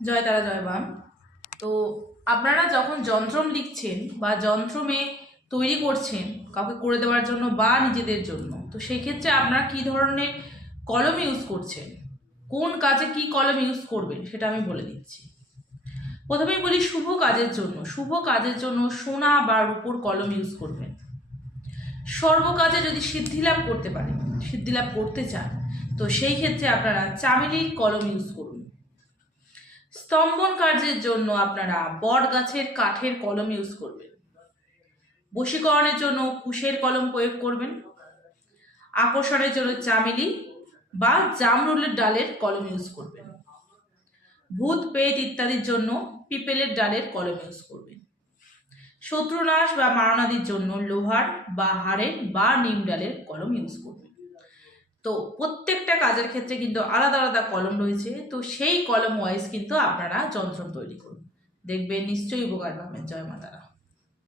জয় তারা জয় বাম। তো আপনারা যখন যন্ত্রম লিখছেন বা যন্ত্রমে তৈরি করছেন কাউকে করে দেওয়ার জন্য বা নিজেদের জন্য, তো সেই ক্ষেত্রে আপনারা কী ধরনের কলম ইউজ করছেন, কোন কাজে কি কলম ইউজ করবেন সেটা আমি বলে দিচ্ছি। প্রথমেই বলি শুভ কাজের জন্য। শুভ কাজের জন্য সোনা বা রূপোর কলম ইউজ করবেন। সর্বকাজে যদি সিদ্ধিলাভ করতে পারেন, সিদ্ধিলাভ করতে চান, তো সেই ক্ষেত্রে আপনারা চামেলির কলম ইউজ করুন। স্তম্ভন কার্যের জন্য আপনারা বট গাছের কাঠের কলম ইউজ করবেন। বশীকরণের জন্য কুশের কলম প্রয়োগ করবেন। আকর্ষণের জন্য চামেলি বা জামরুলের ডালের কলম ইউজ করবেন। ভূত পেট ইত্যাদির জন্য পিপেলের ডালের কলম ইউজ করবেন। শত্রুনাশ বা মারণাদির জন্য লোহার বা হাড়ের বা নিম ডালের কলম ইউজ করবেন। তো প্রত্যেকটা কাজের ক্ষেত্রে কিন্তু আলাদা আলাদা কলম রয়েছে, তো সেই কলম ওয়াইজ কিন্তু আপনারা যন্ত্র তৈরি করুন, দেখবেন নিশ্চয়ই উপকার পাবেন। জয় মা তারা।